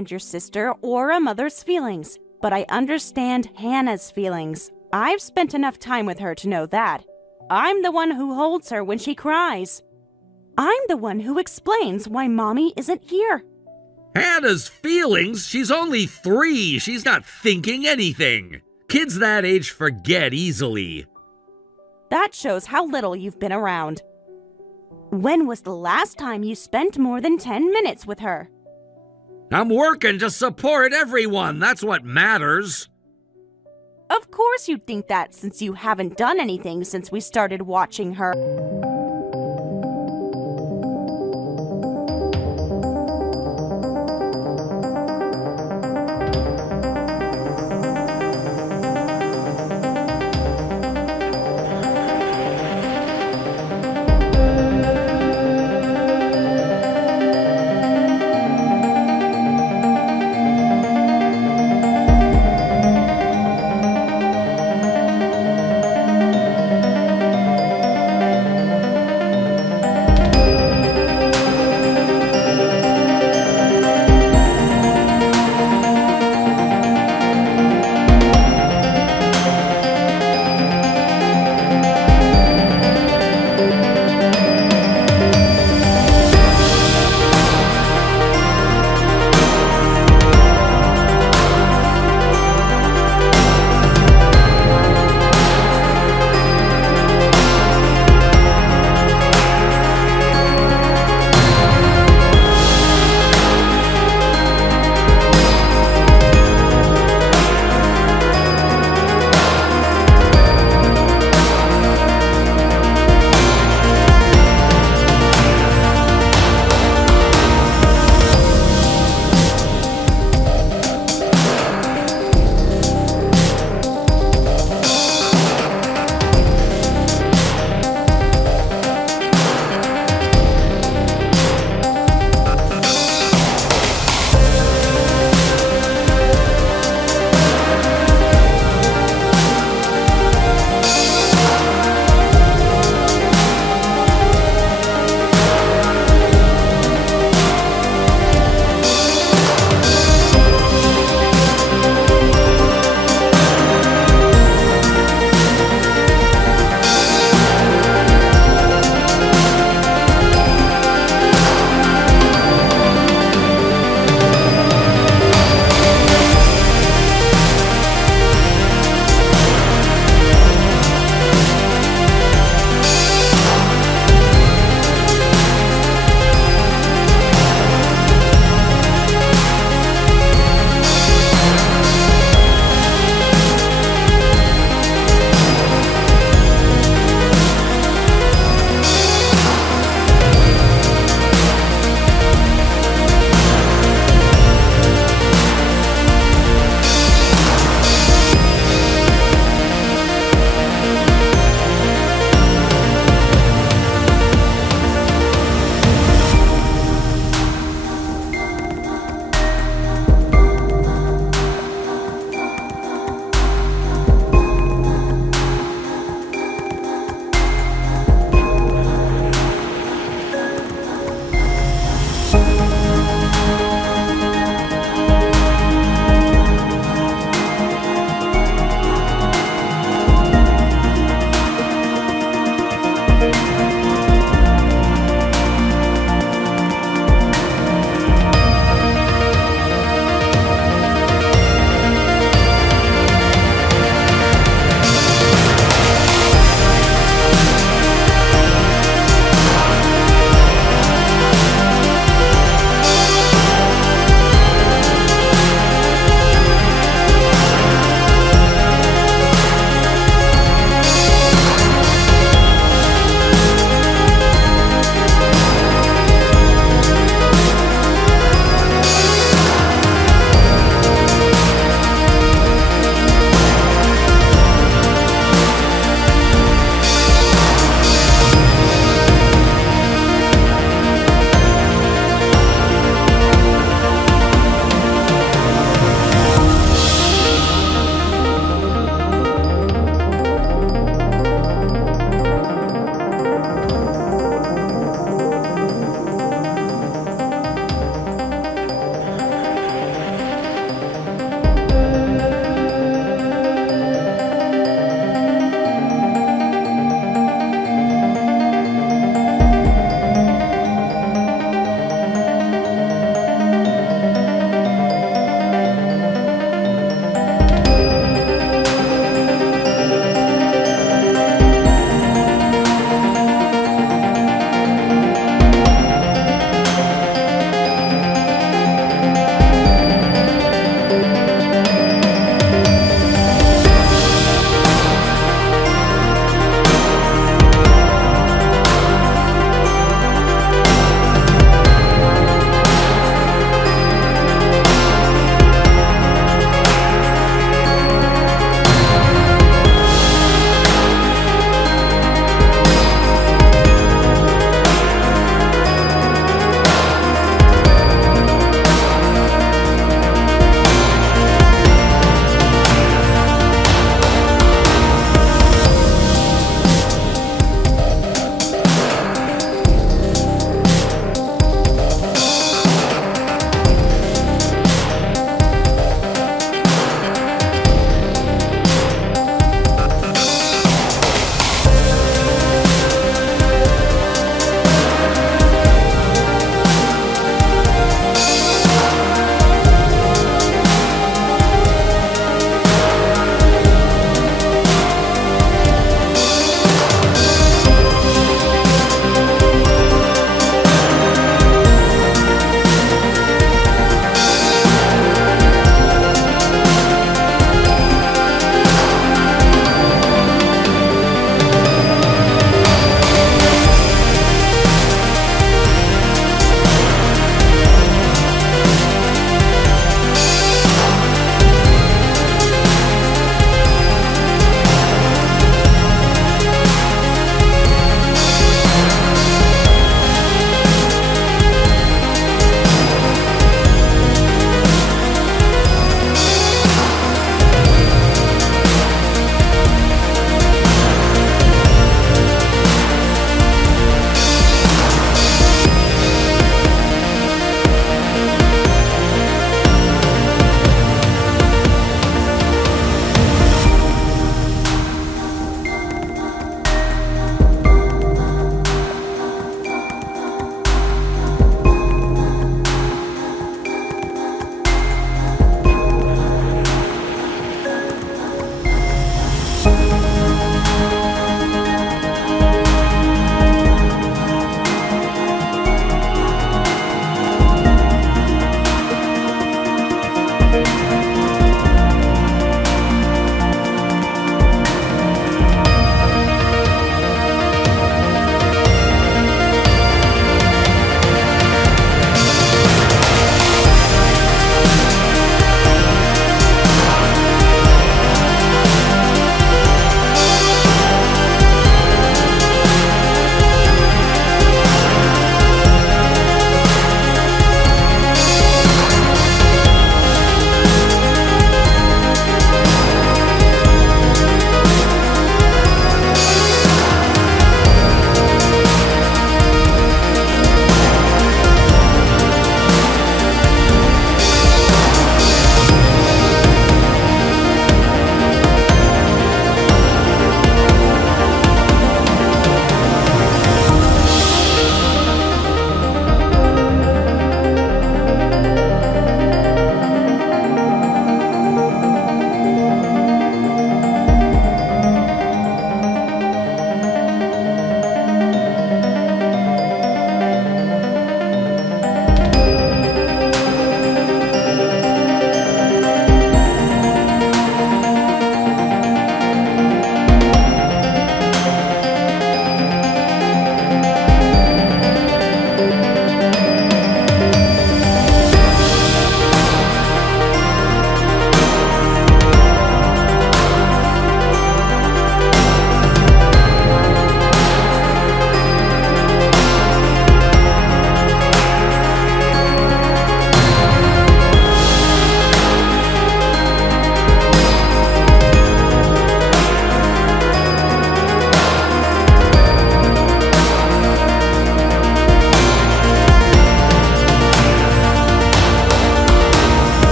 understand your sister or a mother's feelings, but I understand Hannah's feelings. I've spent enough time with her to know that. I'm the one who holds her when she cries. I'm the one who explains why Mommy isn't here. Hannah's feelings? She's only 3. She's not thinking anything. Kids that age forget easily. That shows how little you've been around. When was the last time you spent more than 10 minutes with her? I'm working to support everyone. That's what matters. Of course you'd think that since you haven't done anything since we started watching her.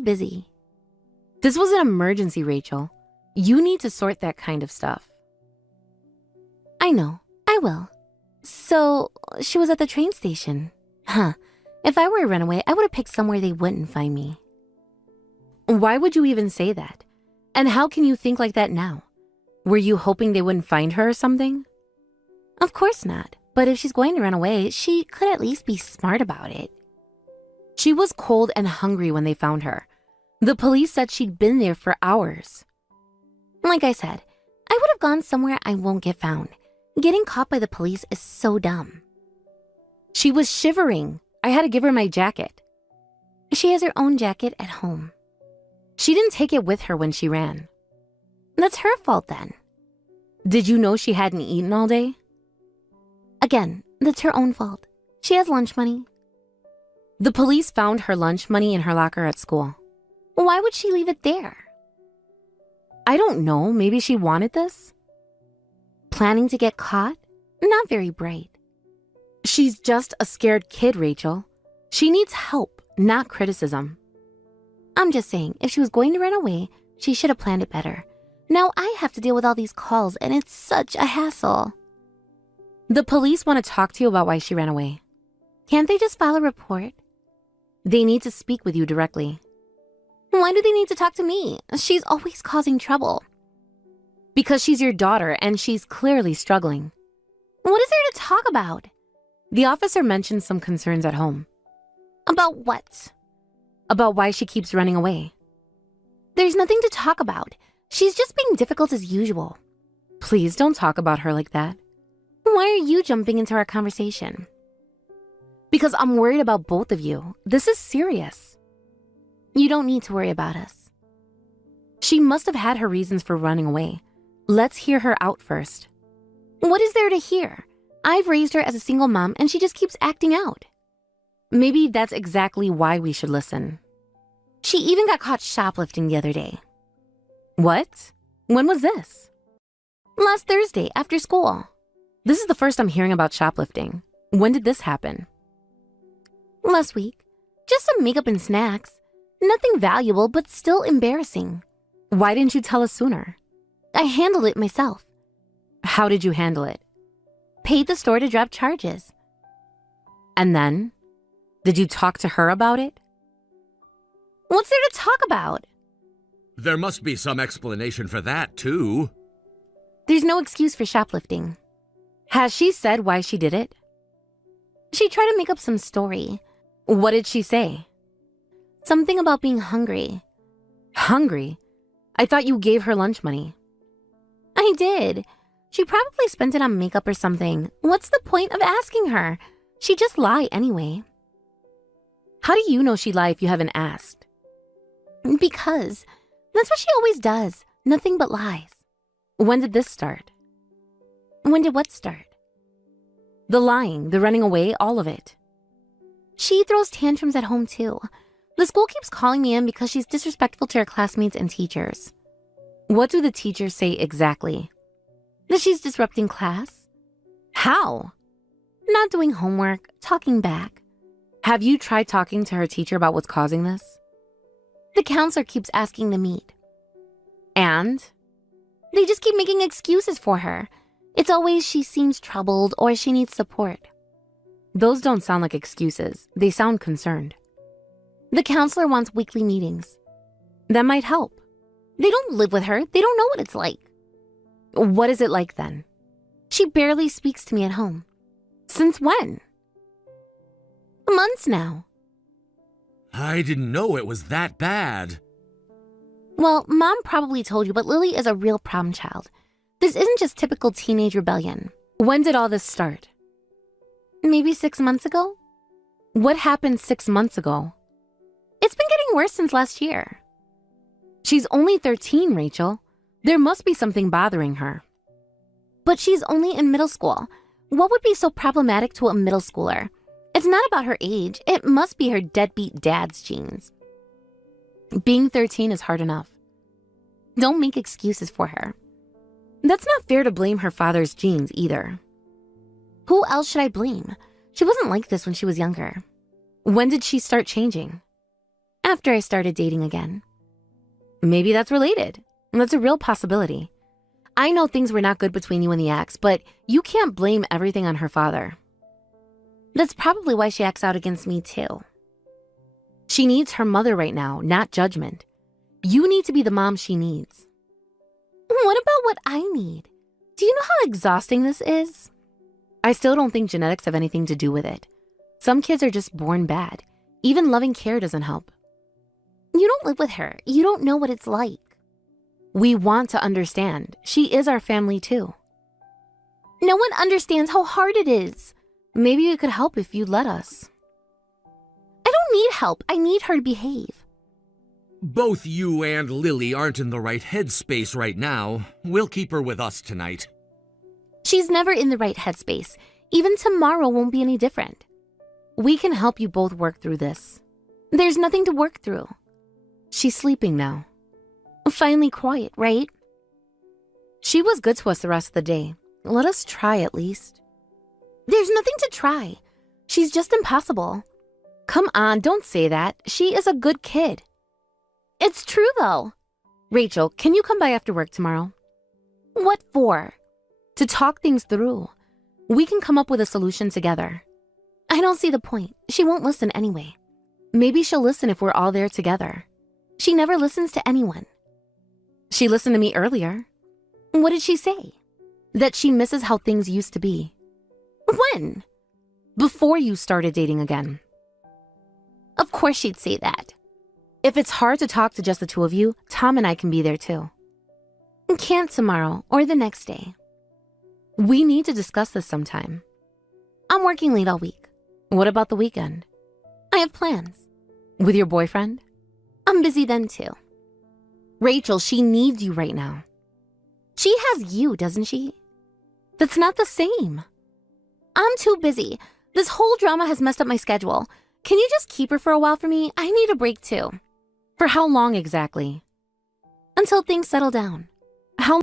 was busy. This was an emergency, Rachel. You need to sort that kind of stuff. I know, I will. So, she was at the train station. Huh. If I were a runaway, I would have picked somewhere they wouldn't find me. Why would you even say that? And how can you think like that now? Were you hoping they wouldn't find her or something? Of course not. But if she's going to run away, she could at least be smart about it. She was cold and hungry when they found her. The police said she'd been there for hours. Like I said, I would have gone somewhere I won't get found. Getting caught by the police is so dumb. She was shivering. I had to give her my jacket. She has her own jacket at home. She didn't take it with her when she ran. That's her fault then. Did you know she hadn't eaten all day? Again, that's her own fault. She has lunch money. The police found her lunch money in her locker at school. Why would she leave it there? I don't know. Maybe she wanted this? Planning to get caught? Not very bright. She's just a scared kid, Rachel. She needs help, not criticism. I'm just saying, if she was going to run away, she should have planned it better. Now I have to deal with all these calls, and it's such a hassle. The police want to talk to you about why she ran away. Can't they just file a report? They need to speak with you directly. Why do they need to talk to me? She's always causing trouble. Because she's your daughter, and she's clearly struggling. What is there to talk about? The officer mentioned some concerns at home. About what? About why she keeps running away. There's nothing to talk about. She's just being difficult as usual. Please don't talk about her like that. Why are you jumping into our conversation? Because I'm worried about both of you. This is serious. You don't need to worry about us. She must have had her reasons for running away. Let's hear her out first. What is there to hear? I've raised her as a single mom and she just keeps acting out. Maybe that's exactly why we should listen. She even got caught shoplifting the other day. What? When was this? Last Thursday, after school. This is the first I'm hearing about shoplifting. When did this happen? Last week. Just some makeup and snacks. Nothing valuable, but still embarrassing. Why didn't you tell us sooner? I handled it myself. How did you handle it? Paid the store to drop charges. And then? Did you talk to her about it? What's there to talk about? There must be some explanation for that, too. There's no excuse for shoplifting. Has she said why she did it? She tried to make up some story. What did she say? Something about being hungry. Hungry? I thought you gave her lunch money. I did. She probably spent it on makeup or something. What's the point of asking her? She'd just lie anyway. How do you know she'd lie if you haven't asked? Because that's what she always does. Nothing but lies. When did this start? When did what start? The lying, the running away, all of it. She throws tantrums at home too. The school keeps calling me in because she's disrespectful to her classmates and teachers. What do the teachers say exactly? That she's disrupting class? How? Not doing homework, talking back. Have you tried talking to her teacher about what's causing this? The counselor keeps asking to meet. And? They just keep making excuses for her. It's always she seems troubled or she needs support. Those don't sound like excuses. They sound concerned. The counselor wants weekly meetings. That might help. They don't live with her. They don't know what it's like. What is it like then? She barely speaks to me at home. Since when? Months now. I didn't know it was that bad. Well, Mom probably told you, but Lily is a real problem child. This isn't just typical teenage rebellion. When did all this start? Maybe 6 months ago? What happened 6 months ago? It's been getting worse since last year. She's only 13, Rachel. There must be something bothering her. But she's only in middle school. What would be so problematic to a middle schooler? It's not about her age. It must be her deadbeat dad's genes. Being 13 is hard enough. Don't make excuses for her. That's not fair to blame her father's genes either. Who else should I blame? She wasn't like this when she was younger. When did she start changing? After I started dating again. Maybe that's related. That's a real possibility. I know things were not good between you and the ex, but you can't blame everything on her father. That's probably why she acts out against me too. She needs her mother right now, not judgment. You need to be the mom she needs. What about what I need? Do you know how exhausting this is? I still don't think genetics have anything to do with it. Some kids are just born bad. Even loving care doesn't help. You don't live with her. You don't know what it's like. We want to understand. She is our family too. No one understands how hard it is. Maybe it could help if you'd let us. I don't need help. I need her to behave. Both you and Lily aren't in the right headspace right now. We'll keep her with us tonight. She's never in the right headspace. Even tomorrow won't be any different. We can help you both work through this. There's nothing to work through. She's sleeping now. Finally quiet, right? She was good to us the rest of the day. Let us try at least. There's nothing to try. She's just impossible. Come on, don't say that. She is a good kid. It's true though. Rachel, can you come by after work tomorrow? What for? To talk things through. We can come up with a solution together. I don't see the point. She won't listen anyway. Maybe she'll listen if we're all there together. She never listens to anyone. She listened to me earlier. What did she say? That she misses how things used to be. When? Before you started dating again. Of course she'd say that. If it's hard to talk to just the two of you, Tom and I can be there too. Can't tomorrow or the next day. We need to discuss this sometime. I'm working late all week. What about the weekend? I have plans. With your boyfriend? I'm busy then too. Rachel, she needs you right now. She has you, doesn't she? That's not the same. I'm too busy. This whole drama has messed up my schedule. Can you just keep her for a while for me? I need a break too. For how long exactly? Until things settle down. How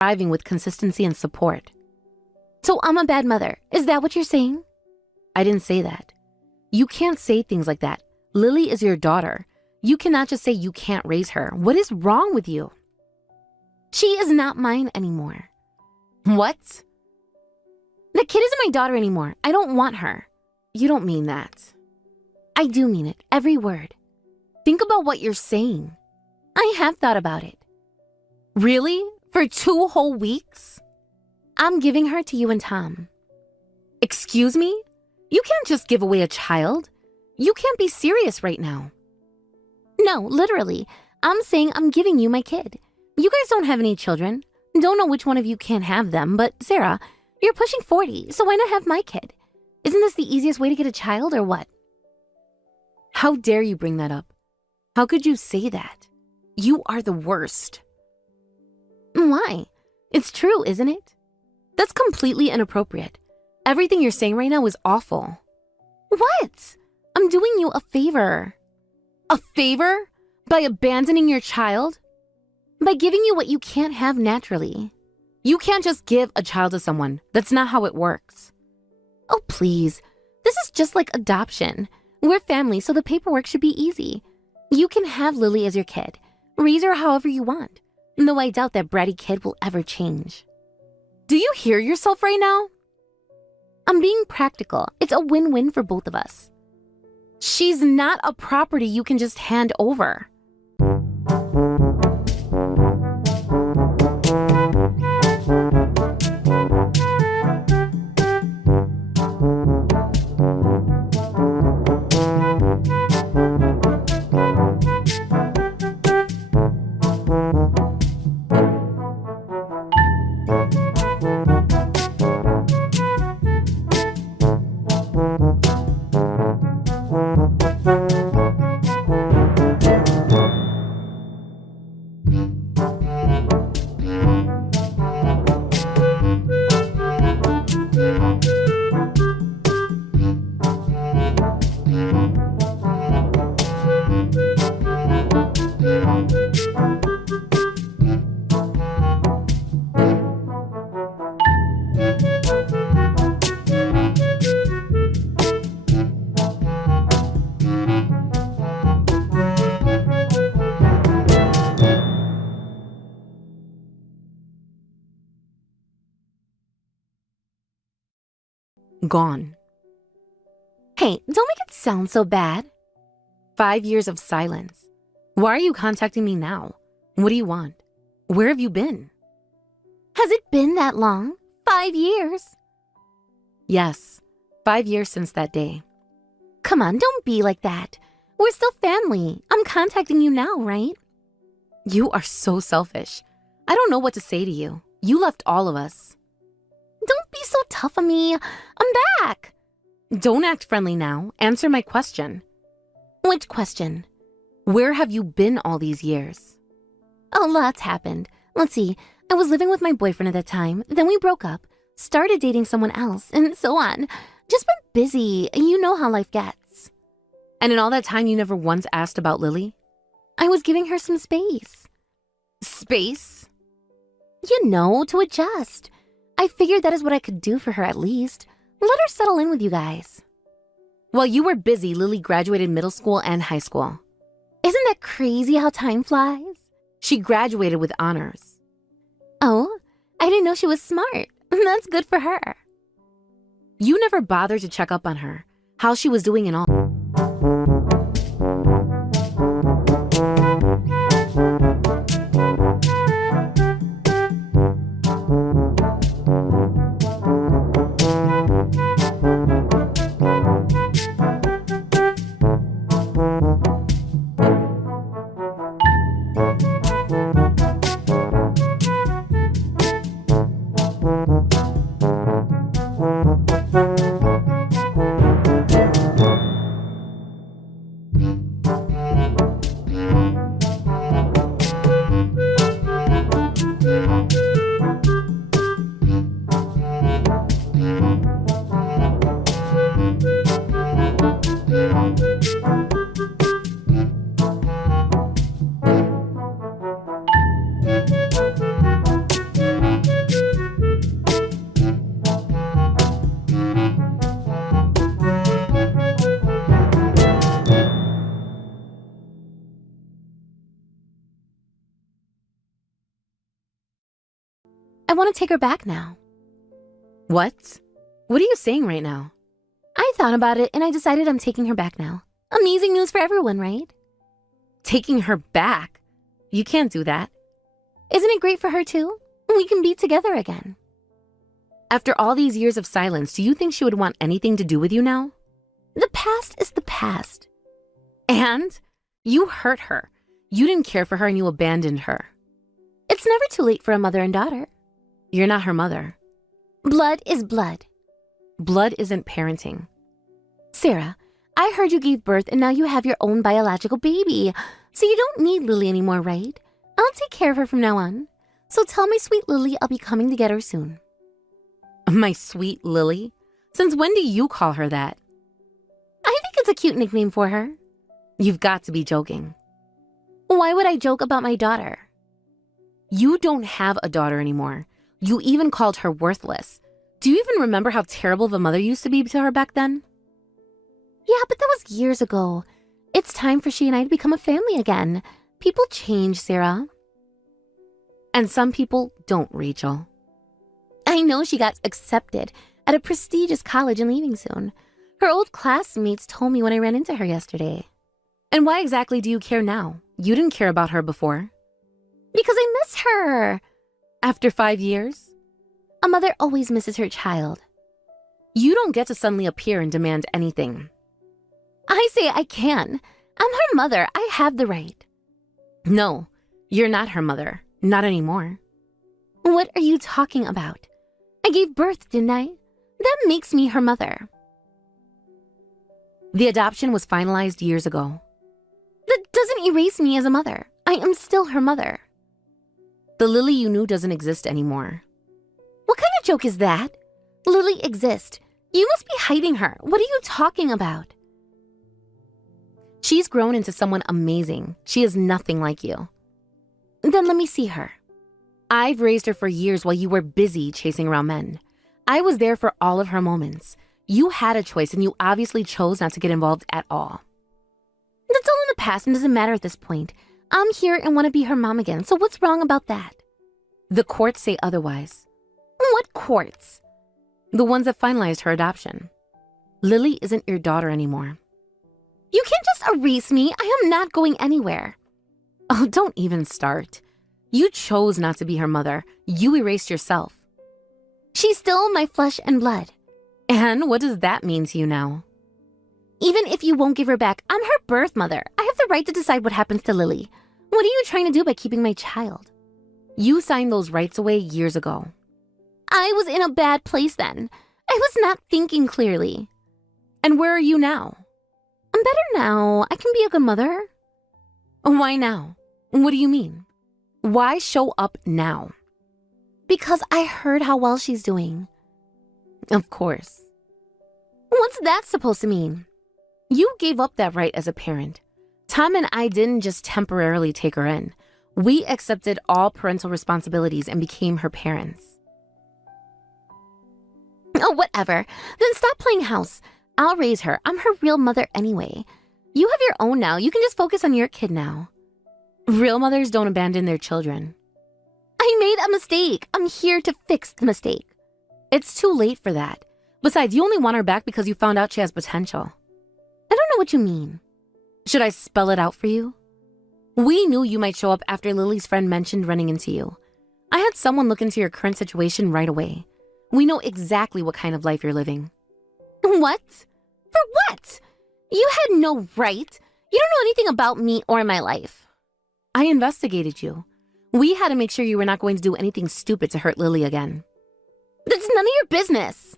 thriving with consistency and support. So I'm a bad mother. Is that what you're saying? I didn't say that. You can't say things like that. Lily is your daughter. You cannot just say you can't raise her. What is wrong with you? She is not mine anymore. What? The kid isn't my daughter anymore. I don't want her. You don't mean that. I do mean it, every word. Think about what you're saying. I have thought about it. Really? For 2 whole weeks? I'm giving her to you and Tom. Excuse me? You can't just give away a child. You can't be serious right now. No, literally. I'm saying I'm giving you my kid. You guys don't have any children. Don't know which one of you can't have them, but Sarah, you're pushing 40, so why not have my kid? Isn't this the easiest way to get a child or what? How dare you bring that up? How could you say that? You are the worst. Why? It's true, isn't it? That's completely inappropriate. Everything you're saying right now is awful. What? I'm doing you a favor. A favor? By abandoning your child? By giving you what you can't have naturally. You can't just give a child to someone. That's not how it works. Oh, please. This is just like adoption. We're family, so the paperwork should be easy. You can have Lily as your kid. Raise her however you want. Though I doubt that bratty kid will ever change. Do you hear yourself right now? I'm being practical. It's a win-win for both of us. She's not a property you can just hand over. Gone. Hey, don't make it sound so bad. 5 years of silence. Why are you contacting me now? What do you want? Where have you been? Has it been that long? 5 years? Yes, 5 years since that day. Come on, don't be like that. We're still family. I'm contacting you now, right? You are so selfish. I don't know what to say to you. You left all of us. Don't be so tough on me. I'm back. Don't act friendly now. Answer my question. Which question? Where have you been all these years? A lot's happened. Let's see. I was living with my boyfriend at the time. Then we broke up, started dating someone else, and so on. Just been busy. You know how life gets. And in all that time, you never once asked about Lily? I was giving her some space. Space? You know, to adjust. I figured that is what I could do for her at least. Let her settle in with you guys. While you were busy, Lily graduated middle school and high school. Isn't that crazy how time flies? She graduated with honors. Oh, I didn't know she was smart. That's good for her. You never bothered to check up on her, how she was doing and all. I want to take her back now. What? What are you saying right now? I thought about it and I decided I'm taking her back now. Amazing news for everyone, right? Taking her back? You can't do that. Isn't it great for her too? We can be together again. After all these years of silence, do you think she would want anything to do with you now? The past is the past. And you hurt her. You didn't care for her and you abandoned her. It's never too late for a mother and daughter. You're not her mother. Blood is blood. Blood isn't parenting. Sarah, I heard you gave birth and now you have your own biological baby. So you don't need Lily anymore, right? I'll take care of her from now on. So tell my sweet Lily I'll be coming to get her soon. My sweet Lily? Since when do you call her that? I think it's a cute nickname for her. You've got to be joking. Why would I joke about my daughter? You don't have a daughter anymore. You even called her worthless. Do you even remember how terrible of a mother you used to be to her back then? Yeah, but that was years ago. It's time for she and I to become a family again. People change, Sarah. And some people don't, Rachel. I know she got accepted at a prestigious college and leaving soon. Her old classmates told me when I ran into her yesterday. And why exactly do you care now? You didn't care about her before. Because I miss her. After 5 years? A mother always misses her child. You don't get to suddenly appear and demand anything. I say I can. I'm her mother. I have the right. No, you're not her mother. Not anymore. What are you talking about? I gave birth, didn't I? That makes me her mother. The adoption was finalized years ago. That doesn't erase me as a mother. I am still her mother. The Lily you knew doesn't exist anymore. What kind of joke is that? Lily exists. You must be hiding her. What are you talking about? She's grown into someone amazing. She is nothing like you. Then let me see her. I've raised her for years while you were busy chasing around men. I was there for all of her moments. You had a choice and you obviously chose not to get involved at all. That's all in the past and doesn't matter at this point. I'm here and want to be her mom again, so what's wrong about that? The courts say otherwise. What courts? The ones that finalized her adoption. Lily isn't your daughter anymore. You can't just erase me. I am not going anywhere. Oh, don't even start. You chose not to be her mother. You erased yourself. She's still my flesh and blood. And what does that mean to you now? Even if you won't give her back, I'm her birth mother. I have the right to decide what happens to Lily. What are you trying to do by keeping my child? You signed those rights away years ago. I was in a bad place then. I was not thinking clearly. And where are you now? I'm better now. I can be a good mother. Why now? What do you mean? Why show up now? Because I heard how well she's doing. Of course. What's that supposed to mean? You gave up that right as a parent. Tom and I didn't just temporarily take her in. We accepted all parental responsibilities and became her parents. Oh, whatever. Then stop playing house. I'll raise her. I'm her real mother anyway. You have your own now. You can just focus on your kid now. Real mothers don't abandon their children. I made a mistake. I'm here to fix the mistake. It's too late for that. Besides, you only want her back because you found out she has potential. I don't know what you mean. Should I spell it out for you? We knew you might show up after Lily's friend mentioned running into you. I had someone look into your current situation right away. We know exactly what kind of life you're living. What? For what? You had no right. You don't know anything about me or my life. I investigated you. We had to make sure you were not going to do anything stupid to hurt Lily again. That's none of your business.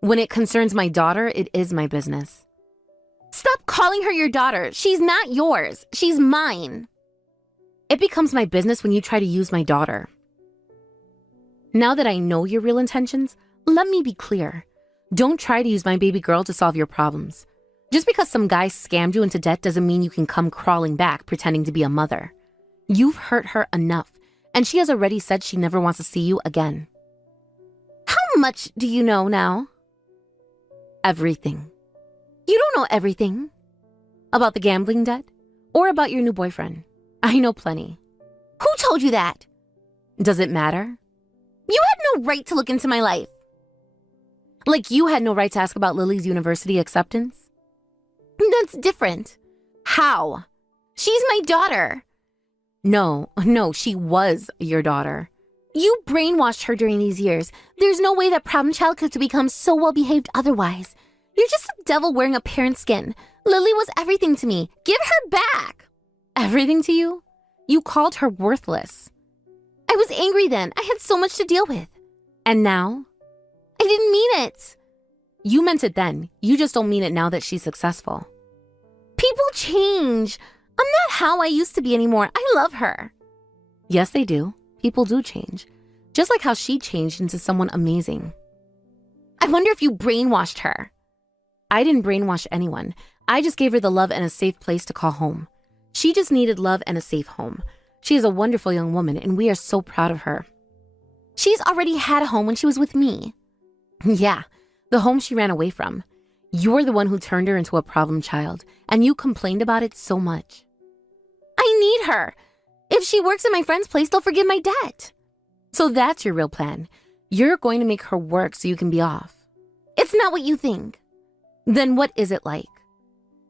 When it concerns my daughter, it is my business. Stop calling her your daughter. She's not yours. She's mine. It becomes my business when you try to use my daughter. Now that I know your real intentions, let me be clear. Don't try to use my baby girl to solve your problems. Just because some guy scammed you into debt doesn't mean you can come crawling back pretending to be a mother. You've hurt her enough, and she has already said she never wants to see you again. How much do you know now? Everything. You don't know everything. About the gambling debt? Or about your new boyfriend? I know plenty. Who told you that? Does it matter? You had no right to look into my life. Like you had no right to ask about Lily's university acceptance. That's different. How? She's my daughter. No, she was your daughter. You brainwashed her during these years. There's no way that problem child could become so well-behaved otherwise. You're just a devil wearing a parent's skin. Lily was everything to me. Give her back. Everything to you? You called her worthless. I was angry then. I had so much to deal with. And now? I didn't mean it. You meant it then. You just don't mean it now that she's successful. People change. I'm not how I used to be anymore. I love her. Yes, they do. People do change. Just like how she changed into someone amazing. I wonder if you brainwashed her. I didn't brainwash anyone. I just gave her the love and a safe place to call home. She just needed love and a safe home. She is a wonderful young woman, and we are so proud of her. She's already had a home when she was with me. Yeah, the home she ran away from. You're the one who turned her into a problem child, and you complained about it so much. I need her. If she works at my friend's place, they'll forgive my debt. So that's your real plan. You're going to make her work so you can be off. It's not what you think. Then what is it like?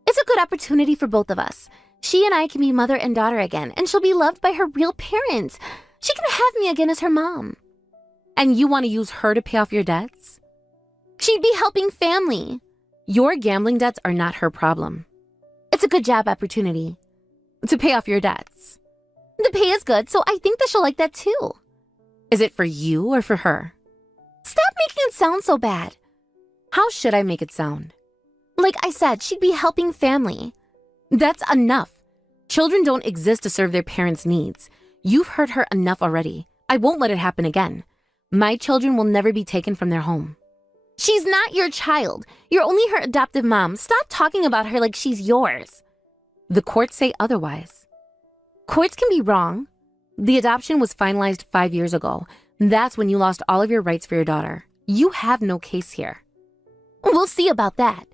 It's a good opportunity for both of us. She and I can be mother and daughter again, and she'll be loved by her real parents. She can have me again as her mom. And you want to use her to pay off your debts? She'd be helping family. Your gambling debts are not her problem. It's a good job opportunity to pay off your debts. The pay is good, so I think that she'll like that too. Is it for you or for her? Stop making it sound so bad. How should I make it sound? Like I said, she'd be helping family. That's enough. Children don't exist to serve their parents' needs. You've hurt her enough already. I won't let it happen again. My children will never be taken from their home. She's not your child. You're only her adoptive mom. Stop talking about her like she's yours. The courts say otherwise. Courts can be wrong. The adoption was finalized 5 years ago. That's when you lost all of your rights for your daughter. You have no case here. We'll see about that.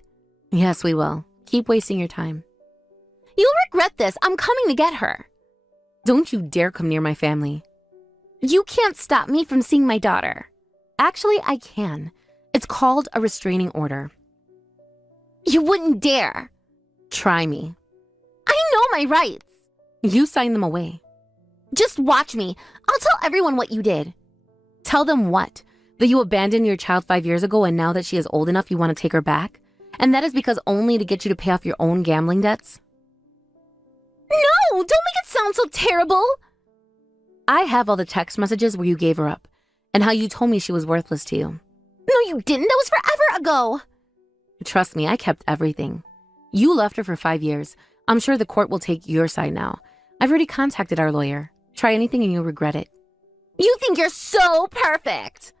Yes, we will. Keep wasting your time. You'll regret this. I'm coming to get her. Don't you dare come near my family. You can't stop me from seeing my daughter. Actually, I can. It's called a restraining order. You wouldn't dare. Try me. I know my rights. You signed them away. Just watch me. I'll tell everyone what you did. Tell them what? That you abandoned your child 5 years ago and now that she is old enough you want to take her back? And that is because only to get you to pay off your own gambling debts? No, don't make it sound so terrible. I have all the text messages where you gave her up and how you told me she was worthless to you. No, you didn't. That was forever ago. Trust me, I kept everything. You left her for 5 years. I'm sure the court will take your side now. I've already contacted our lawyer. Try anything and you'll regret it. You think you're so perfect.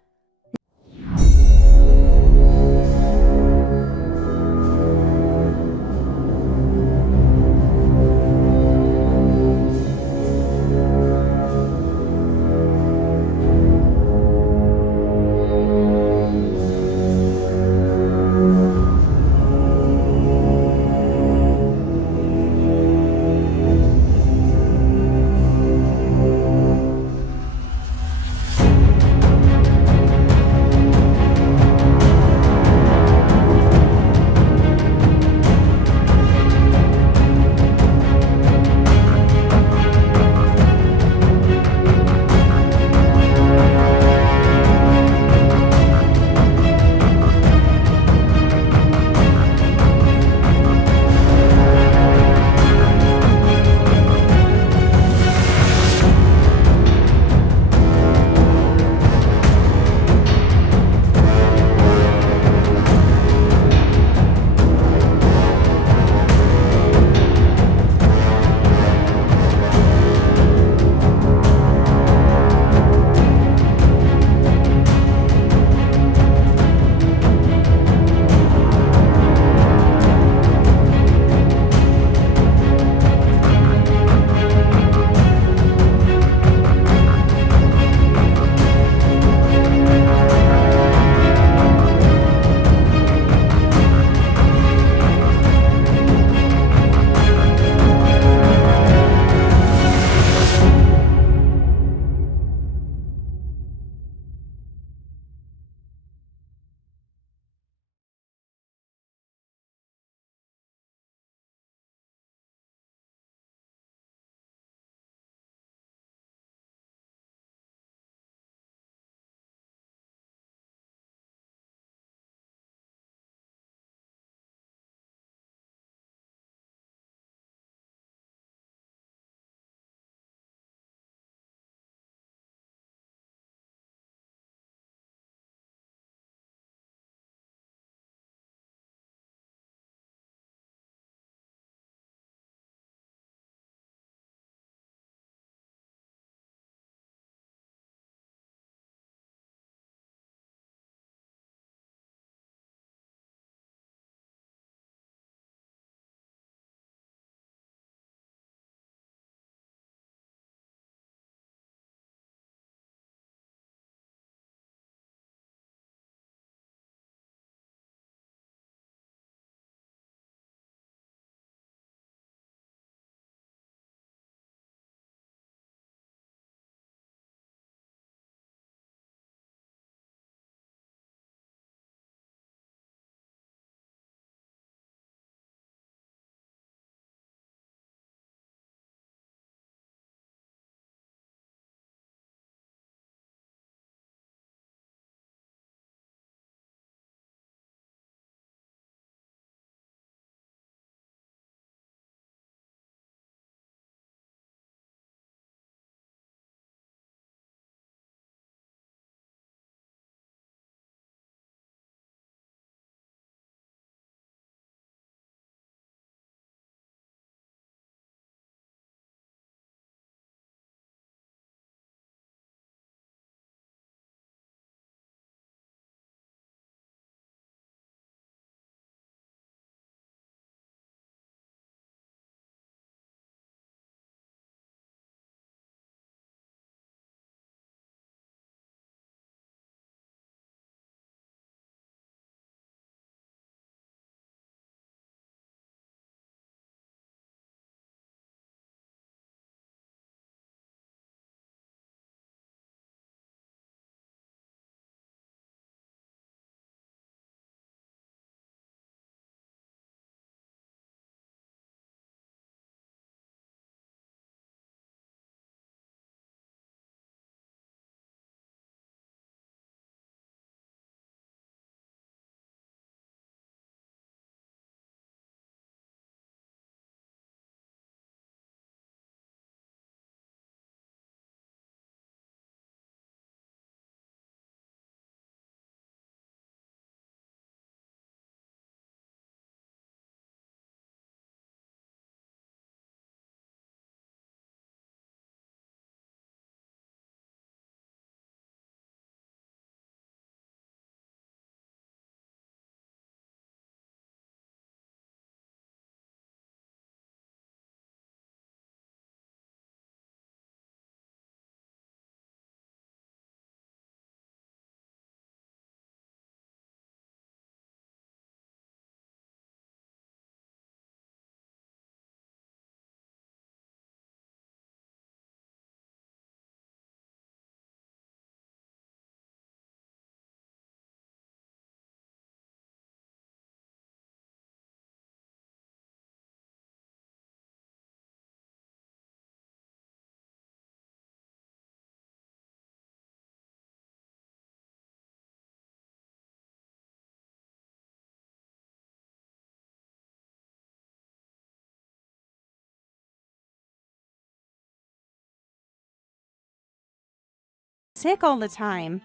sick all the time.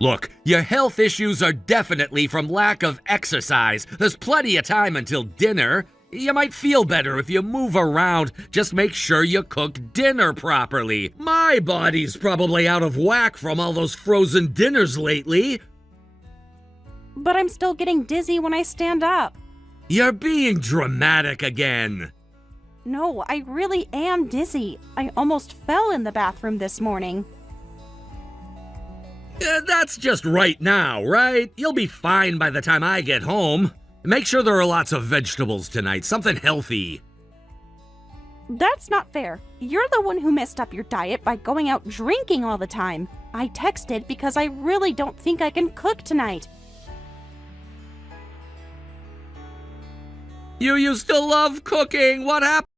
Look, your health issues are definitely from lack of exercise. There's plenty of time until dinner. You might feel better if you move around. Just make sure you cook dinner properly. My body's probably out of whack from all those frozen dinners lately. But I'm still getting dizzy when I stand up. You're being dramatic again. No, I really am dizzy. I almost fell in the bathroom this morning. That's just right now, right? You'll be fine by the time I get home. Make sure there are lots of vegetables tonight, something healthy. That's not fair. You're the one who messed up your diet by going out drinking all the time. I texted because I really don't think I can cook tonight. You used to love cooking. What happened?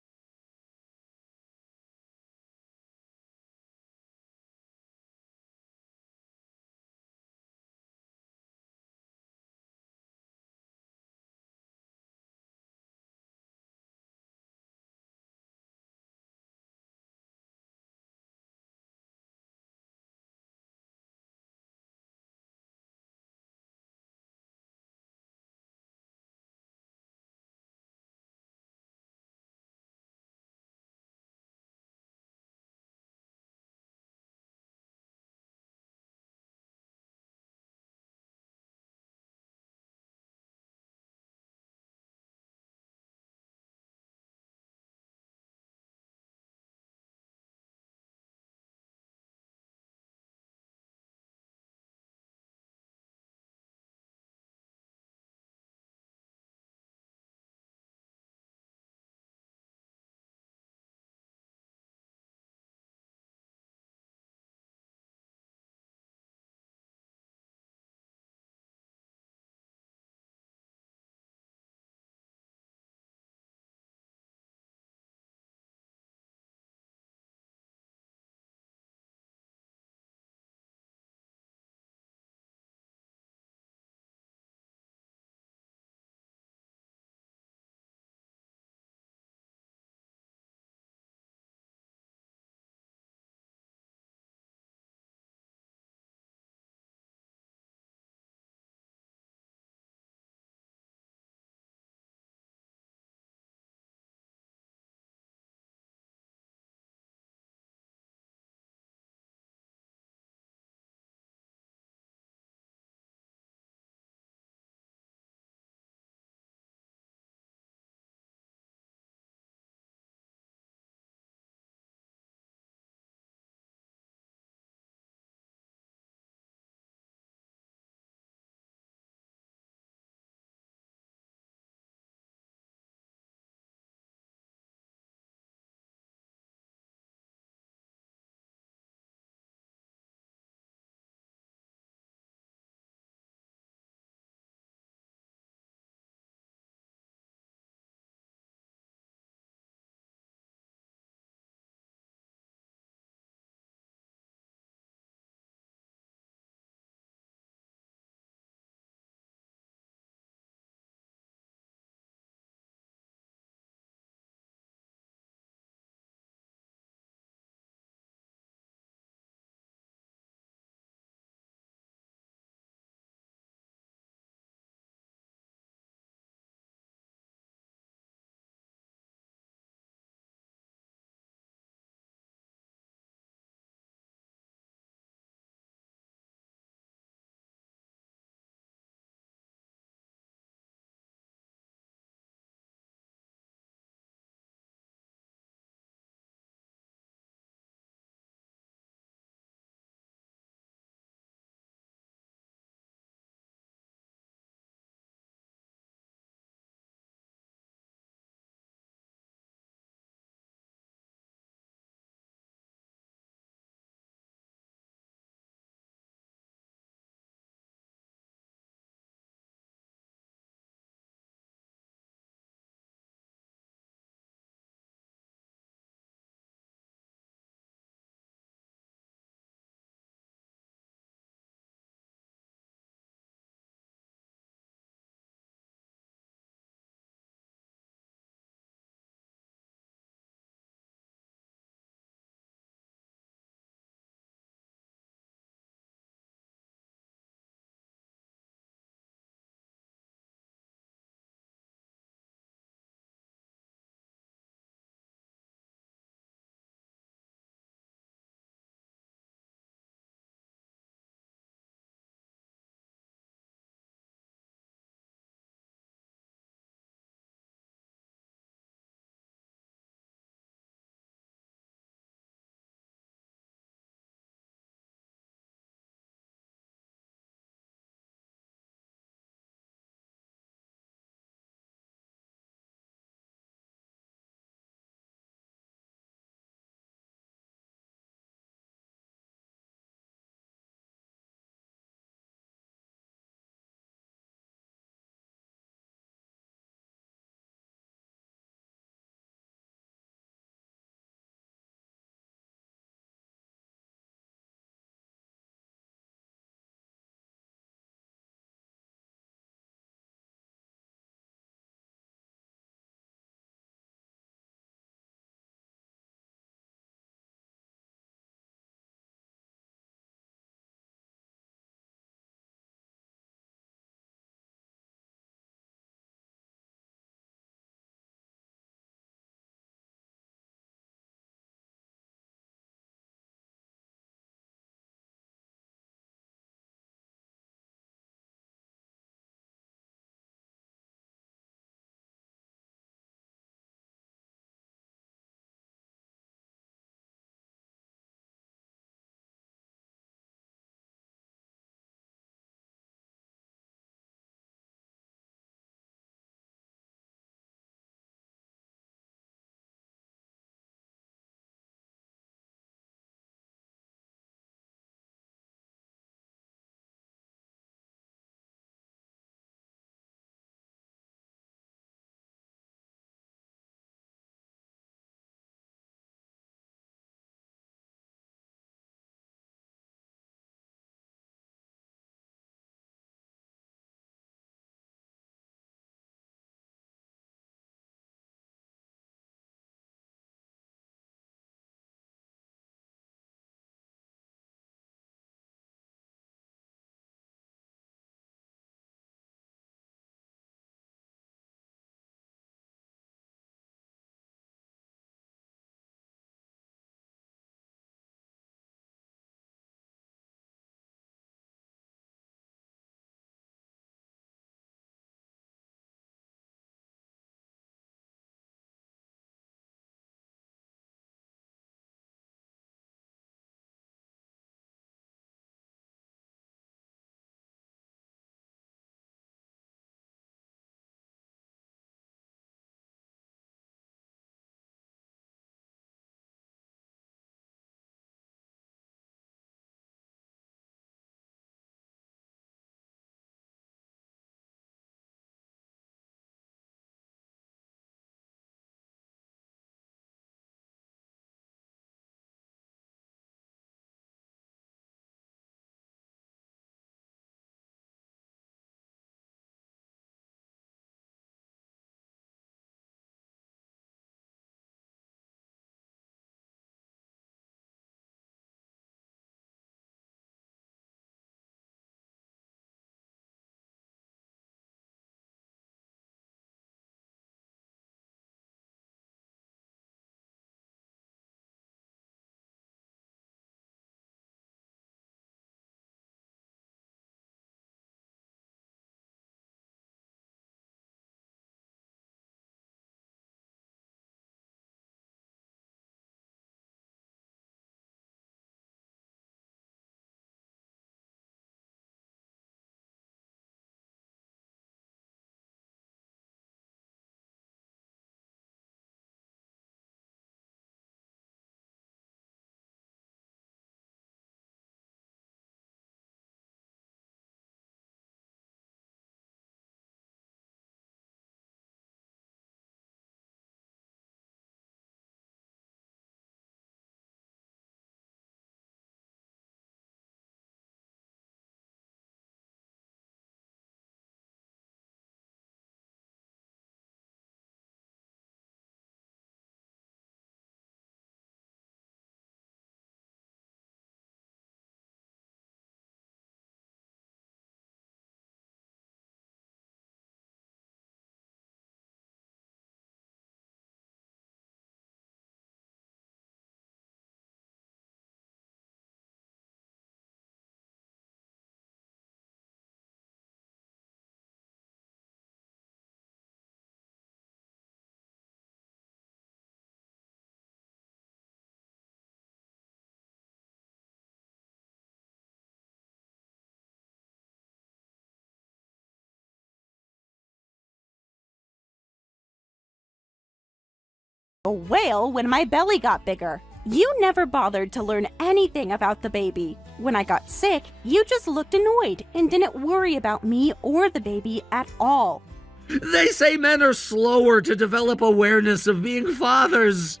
whale when my belly got bigger. You never bothered to learn anything about the baby. When I got sick, you just looked annoyed and didn't worry about me or the baby at all. They say men are slower to develop awareness of being fathers.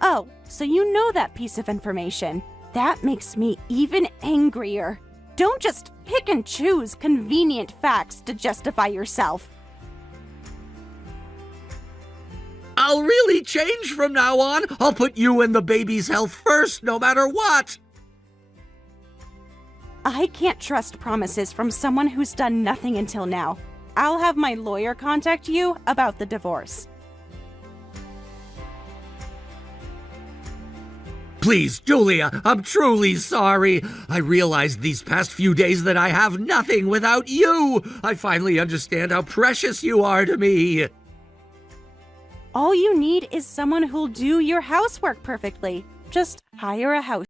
Oh, so you know that piece of information. That makes me even angrier. Don't just pick and choose convenient facts to justify yourself. I'll really change from now on. I'll put you and the baby's health first, no matter what. I can't trust promises from someone who's done nothing until now. I'll have my lawyer contact you about the divorce. Please, Julia, I'm truly sorry. I realized these past few days that I have nothing without you. I finally understand how precious you are to me. All you need is someone who'll do your housework perfectly. Just hire a house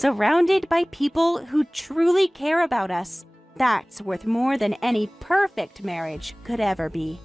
surrounded by people who truly care about us. That's worth more than any perfect marriage could ever be.